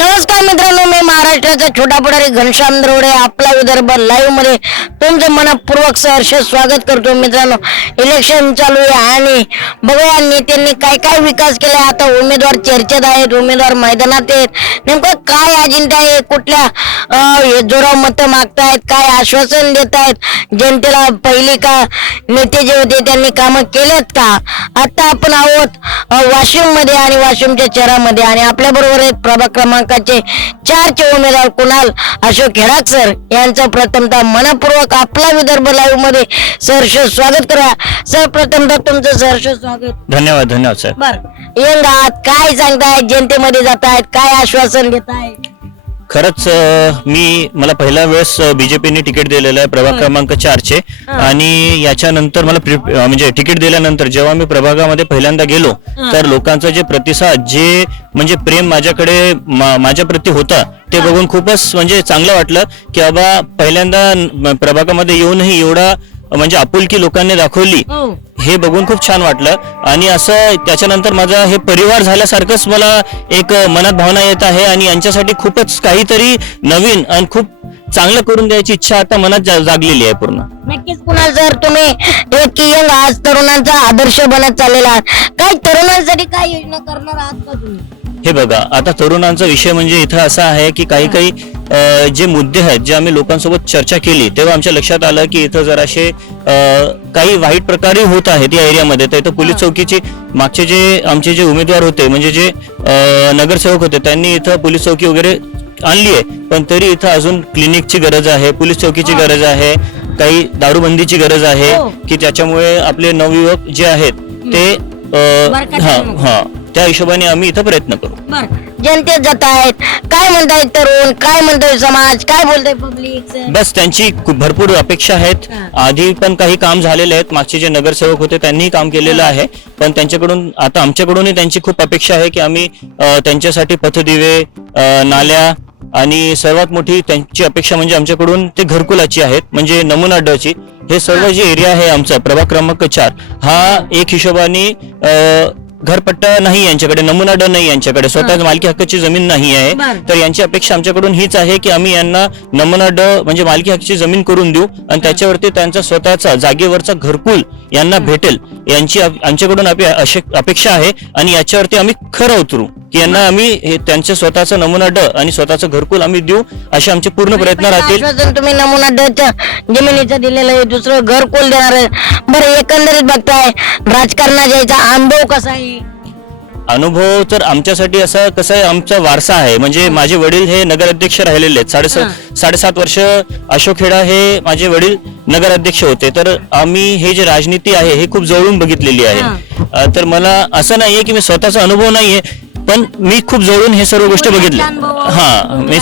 नमस्कार मित्रांनो, मी महाराष्ट्राचा छोटा पुढारी घनश्याम दरोडे आपला विदर्भ लाईव्ह मध्ये तुमचं मनपूर्वक सहर्ष स्वागत करतो. मित्रांनो, इलेक्शन चालू आहे आणि बघूया नेत्यांनी काय काय विकास केला. आता उमेदवार चर्चेत आहेत, उमेदवार मैदानात आहेत. नेमकं काय अजेंडा आहे, कुठल्या जोरावर मतं मागतायत, काय आश्वासन देत आहेत जनतेला, पहिली का नेते जे होते त्यांनी कामं केलेत का. आता आपण आहोत वाशिम मध्ये आणि वाशिमच्या शहरामध्ये आणि आपल्या बरोबर आहेत प्रभाग क्रमांकाचे 4 चे उमेदवार कुणाल अशोक हेडाक सर यांचं प्रथमतः मनपूर्वक आपला विदर्भ लाईव्ह मध्ये सहर्ष स्वागत करूया. सर, प्रथमतः तुमचं सहर्ष स्वागत. धन्यवाद सर. बर, यंगात काय सांगताय, जनतेमध्ये जात आहेत, काय आश्वासन देत आहे. खरंच मला पहिल्या वेळेस बीजेपीने तिकीट दिलेलं आहे प्रभाग क्रमांक 4 चे आणि याच्यानंतर मला म्हणजे तिकीट दिल्यानंतर जेव्हा मी प्रभागामध्ये पहिल्यांदा गेलो तर लोकांचा जे प्रतिसाद, जे म्हणजे प्रेम माझ्याकडे माझ्या प्रती होता ते बघून खूपच म्हणजे चांगलं वाटलं की बाबा पहिल्यांदा प्रभागामध्ये येऊनही एवढा म्हणजे आपुलकी लोकांनी दाखवली, हे बघून खूप छान वाटलं. आणि असं त्याच्यानंतर माझा हे परिवार झाल्यासारखंच मला एक मनात भावना येत आहे आणि यांच्यासाठी खूपच काहीतरी नवीन आणि खूप चांगलं करून द्यायची इच्छा आता मनात जागलेली आहे पूर्ण. नक्कीच कुणाल सर, तुम्ही एक यंग आज तरुणांचा आदर्श बनत चाललेला आहात. काय तरुणांसाठी काय योजना करणार आहात का तुम्ही. हे बघा, आता तरुणांचा विषय म्हणजे इथं असा आहे की काही जे मुद्दे आहेत जे आम्ही लोकांसोबत चर्चा केली तेव्हा आमच्या लक्षात आलं की इथं जराशे काही वाईट प्रकारे होत आहेत या एरियामध्ये. तर इथं पोलीस चौकीचे मागचे जे आमचे जे उमेदवार होते म्हणजे जे नगरसेवक होते त्यांनी इथं पोलीस चौकी वगैरे आणली आहे, पण तरी इथं अजून क्लिनिकची गरज आहे, पोलीस चौकीची गरज आहे, काही दारूबंदीची गरज आहे की त्याच्यामुळे आपले नवयुवक जे आहेत ते त्या हिशोबाने आम्ही इथं प्रयत्न करू. जनतेत जात आहेत, काय म्हणतायत तरुण, काय म्हणतोय समाज, काय बोलतोय पब्लिक. बस त्यांची भरपूर अपेक्षा आहेत. आधी पण काही काम झालेले आहेत, मागचे जे नगरसेवक होते त्यांनी काम केलेलं आहे, पण त्यांच्याकडून आता आमच्याकडूनही त्यांची खूप अपेक्षा आहे की आम्ही त्यांच्यासाठी पथदिवे, नाल्या आणि सर्वात मोठी त्यांची अपेक्षा म्हणजे आमच्याकडून ते घरकुलाची आहेत, म्हणजे नमुना डची. हे सर्व जे एरिया आहे आमचा प्रभाग क्रमांक 4 हा एक हिशोबाने घरपट्टा नाही यांच्याकडे, नमुना ड नाही यांच्याकडे, स्वतः मालकी हक्काची जमीन नाही आहे. तर यांची अपेक्षा आमच्याकडून हीच आहे की आम्ही यांना नमुना ड म्हणजे मालकी हक्काची जमीन करून देऊ आणि त्याच्यावरती त्यांचा स्वतःचा जागेवरचा घरकुल यांना भेटेल, यांची आमच्याकडून अपेक्षा आहे. आणि याच्यावरती आम्ही खरं उतरू की यांना आम्ही त्यांचे स्वतःचा नमुना ड आणि स्वतःचं घरकुल आम्ही देऊ, असे आमचे पूर्ण प्रयत्न राहतील. तुम्ही नमुना डच्या जमिनीचं दिलेलं आहे, दुसरं घरकुल देणार आहे. बरं, एकंदरीत बघताय राजकारणात यायचा अनुभव कसा आहे. अनुभव तर आमच्यासाठी असं कसं आहे, आमचा वारसा आहे. म्हणजे माझे वडील हे नगराध्यक्ष राहिलेले आहेत. 7.5 वर्ष अशोक हेडा हे माझे वडील नगराध्यक्ष होते. तर आम्ही हे जे राजनीती आहे हे खूप जवळून बघितलेली आहे. तर मला असं नाहीये की मी स्वतःचा अनुभव नाहीये, पण मी खूप जवळून हे सर्व गोष्टी बघितल्या. मी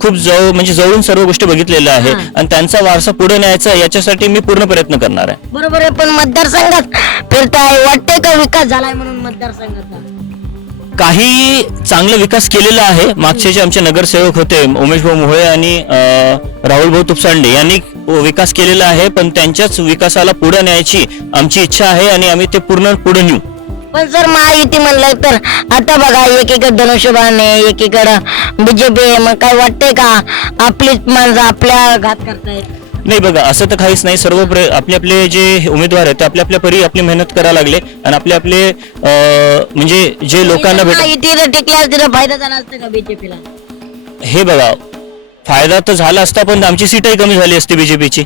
खूप जवळून सर्व गोष्टी बघितलेल्या आहे आणि त्यांचा वारसा पुढे न्यायचा याच्यासाठी मी पूर्ण प्रयत्न करणार आहे. बरोबर आहे, पण मतदारसंघात फिरताय, वाटतंय का विकास झालाय म्हणून मतदारसंघाचा. काही चांगला विकास केलेला आहे. मागचे जे आमचे नगरसेवक होते उमेश भाऊ मोहोळे आणि राहुल भाऊ तुपसांडे यांनी विकास केलेला आहे, पण त्यांच्याच विकासाला पुढे न्यायची आमची इच्छा आहे आणि आम्ही ते पूर्ण पुढे नेऊ. पण जर महायुती म्हणलं तर आता बघा, एकीकडे धनुष्यबाण आहे, एकीकडे बीजेपी आहे. मग काय वाटतंय का आपलीच माणसं आपल्या घात करतायत. नाही बघा, असं तर काहीच नाही. सर्व आपले जे उमेदवार आहेत ते आपल्या परी आपली मेहनत करायला लागले आणि आपले म्हणजे जे लोकांना टिकल्या तिथं फायदा झाला असता का बीजेपीला. हे बघा, फायदा तर झाला असता पण आमची सीटही कमी झाली असती बीजेपीची.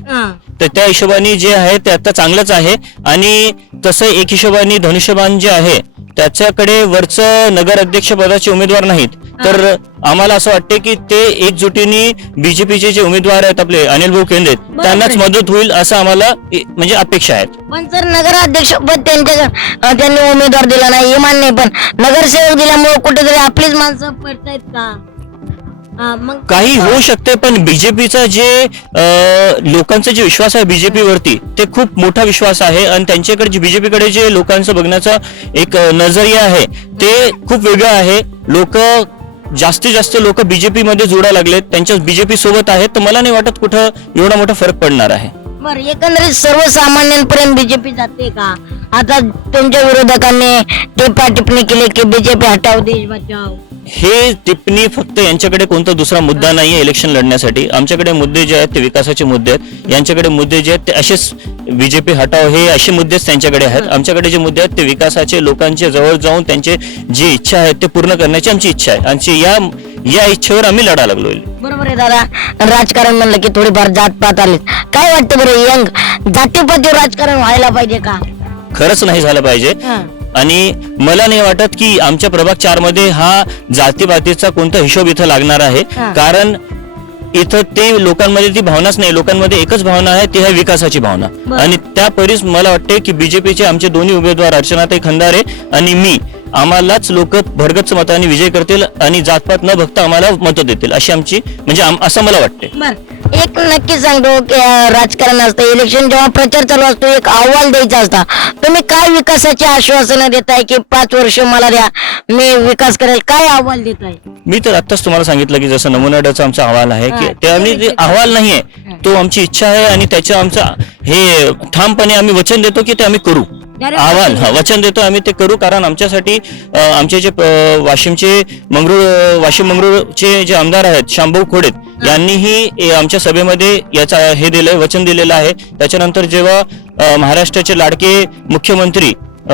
तर त्या हिशोबाने जे आहे ते आता चांगलंच आहे. आणि तसं एक हिशोबाने धनुष्यबाण जे आहे त्याच्याकडे वरचं नगर अध्यक्ष पदाचे उमेदवार नाहीत. तर आम्हाला असं वाटते की ते एकजुटीने बीजेपीचे जे उमेदवार आहेत आपले अनिल भाऊ केंद्रे त्यांनाच मदत होईल असं आम्हाला म्हणजे अपेक्षा आहेत. पण जर नगराध्यक्ष पद त्यांनी उमेदवार दिला नाही हे मान्य, पण नगरसेवक दिल्यामुळे कुठेतरी आपलीच माणसं पडतायत का. काही होऊ शकते, पण बीजेपीचा जे लोकांचा जे विश्वास आहे बीजेपीवरती ते खूप मोठा विश्वास आहे आणि त्यांच्याकडे जे बीजेपीकडे जे लोकांचं बघण्याचा एक नजरिया आहे ते खूप वेगळा आहे. जास्तीत जास्त लोक बीजेपी मध्ये जोडायला लागलेत, त्यांच्या बीजेपी सोबत आहेत. तर मला नाही वाटत कुठं एवढा मोठा फरक पडणार आहे. बरं, एकंदरीत सर्वसामान्यांपर्यंत बीजेपी जाते का. आता तुमच्या विरोधकांनी टिप्पणी केली की बीजेपी हटाव देश बचाव. हे टिप्पणी फक्त यांच्याकडे कोणता दुसरा मुद्दा नाहीये इलेक्शन लढण्यासाठी. आमच्याकडे मुद्दे जे आहेत ते विकासाचे मुद्दे आहेत, यांच्याकडे मुद्दे जे आहेत ते असेच बीजेपी हटाव हे असे मुद्देच त्यांच्याकडे आहेत. आमच्याकडे जे मुद्दे आहेत ते विकासाचे, लोकांच्या जवळ जाऊन त्यांचे जी इच्छा आहेत ते पूर्ण करण्याची आमची इच्छा आहे आणि या इच्छेवर आम्ही लढा लागलो. बरोबर आहे दादा. राजकारण म्हणलं की थोडीफार जातपात आली. काय वाटतं बरं, यंग जातीपाती राजकारण व्हायला पाहिजे का? खरंच नाही झालं पाहिजे. आणि मला नाही वाटत की आमच्या प्रभाग 4 मध्ये हा जातीपातीचा कोणता हिशोब इथं लागणार आहे. कारण इथं ते लोकांमध्ये ती भावनाच नाही. लोकांमध्ये एकच भावना आहे, ती आहे विकासाची भावना. आणि त्या परीस मला वाटते की बीजेपीचे आमचे दोन्ही उमेदवार अर्चनाताई खंदारे आणि मी, आम्हालाच लोक भरगच्च मताने विजय करतील आणि जातपात न बघता आम्हाला मतं देतील अशी आमची म्हणजे असं मला वाटते. एक नक्की सांगतो की राजकारण असतं, इलेक्शन जेव्हा प्रचार चालू असतो एक अहवाल द्यायचा असता. तुम्ही काय विकासाची आश्वासनं देताय की 5 वर्ष मला द्या, मी विकास करेल, काय अहवाल देताय? मी तर आत्ताच तुम्हाला सांगितलं की जसं नमुनाचा आमचा अहवाल आहे की ते आम्ही अहवाल नाहीये, तो आमची इच्छा आहे आणि त्याच्या आमचा हे ठामपणे आम्ही वचन देतो की ते आम्ही करू. अहवाल वचन देतो आम्ही ते करू. कारण आमच्यासाठी आमचे जे वाशिम मंगरुळचे जे आमदार आहेत शांभाऊ खोडे यांनीही आमच्या सभेमध्ये याचा हे दिलंय, वचन दिलेलं आहे. त्याच्यानंतर जेव्हा महाराष्ट्राचे लाडके मुख्यमंत्री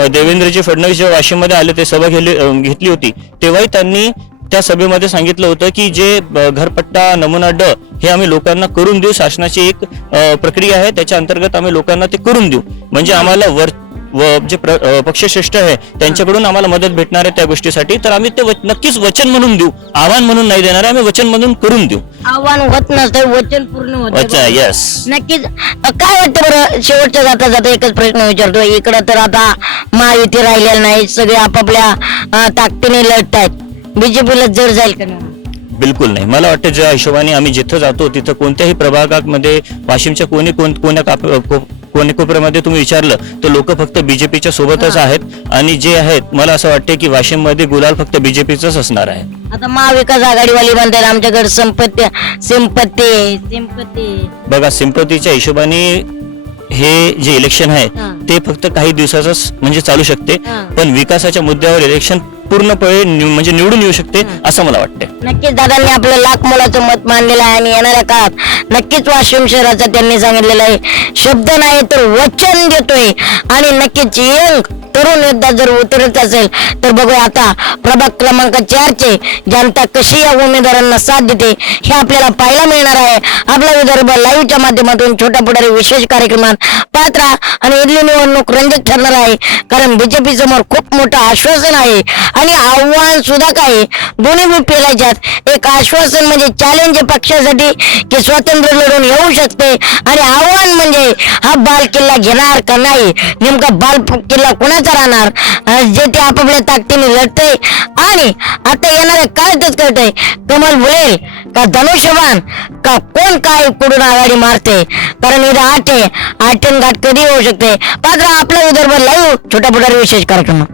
देवेंद्रजी फडणवीस जेव्हा वाशिममध्ये आले, ते सभा घेतली होती, तेव्हाही त्यांनी त्या सभेमध्ये सांगितलं होतं की जे घरपट्टा नमुना ड हे आम्ही लोकांना करून देऊ. शासनाची एक प्रक्रिया आहे, त्याच्या अंतर्गत आम्ही लोकांना ते करून देऊ. म्हणजे आम्हाला जे पक्षश्रेष्ठ आहे त्यांच्याकडून आम्हाला मदत भेटणार आहे त्या गोष्टीसाठी. तर आम्ही ते नक्कीच वचन म्हणून देऊ, आव्हान म्हणून नाही देणार, आम्ही वचन म्हणून करून देऊ. आव्हान होत नसतं, वचन पूर्ण होतं. यस, नक्कीच. काय वाटतं बरं, शेवटच्या जाता जाता एकच प्रश्न विचारतो. इकडं तर आता महायुती राहिलेलं नाही, सगळे आपापल्या ताकदीने लढतायत. बीजेपीला जड जाईल का नाही? बिलकुल नाही. मला वाटतं ज्या हिशोबाने आम्ही जिथं जातो तिथं कोणत्याही प्रभागामध्ये वाशिमच्या कोणी कोपऱ्यामध्ये तुम्ही विचारलं तर लोक फक्त बीजेपीच्या सोबतच आहेत. आणि जे आहेत मला असं वाटतं की वाशिम मध्ये गुलाल फक्त बीजेपीच असणार आहे. आता महाविकास आघाडीवाली म्हणतात आमच्याकडे संपत्ती बघा, सिंपतीच्या हिशोबाने हे जे इलेक्शन आहे ते फक्त काही दिवसाच म्हणजे चालू शकते, पण विकासाच्या मुद्द्यावर इलेक्शन पूर्णपणे म्हणजे निवडून येऊ शकते असं मला वाटतं. नक्कीच दादांनी आपलं लाख मोलाचं मत मांडलेलं आहे आणि येणाऱ्या काळात नक्कीच वाशिम शहराचा त्यांनी सांगितलेलं आहे, शब्द नाही तर वचन देतोय. आणि नक्कीच यंग तरुण योद्धा जर उतरत असेल तर बघूया आता प्रभाग क्रमांक 4चे जनता कशी या उमेदवारांना साथ देते हे आपल्याला पाहायला मिळणार आहे. आपला विदर्भ लाईव्हच्या माध्यमातून छोटा पुढारी विशेष कार्यक्रमात पाहत राहा. आणि इथली निवडणूक रंजक ठरणार आहे, कारण बीजेपी समोर खूप मोठं आश्वासन आहे आणि आव्हान सुद्धा काय, दोन्ही बी पेलायच्यात. एक आश्वासन म्हणजे चॅलेंज पक्षासाठी की स्वातंत्र्य लढून येऊ शकते, आणि आव्हान म्हणजे हा बाल किल्ला घेणार का नाही, नेमका बाल किल्ला कोणाचा राहणार, जे ते आपापल्या ताकदीने लढते. आणि आता येणाऱ्या काळातच कळतंय कमल बोलेल का धनुष्यबाण का कोण काय कुठून आघाडी मारते. कारण इथं आठ घाट कधी होऊ शकते. पात्र आपला विदर्भ लाईव्ह छोटा पुढारी विशेष कार्यक्रम.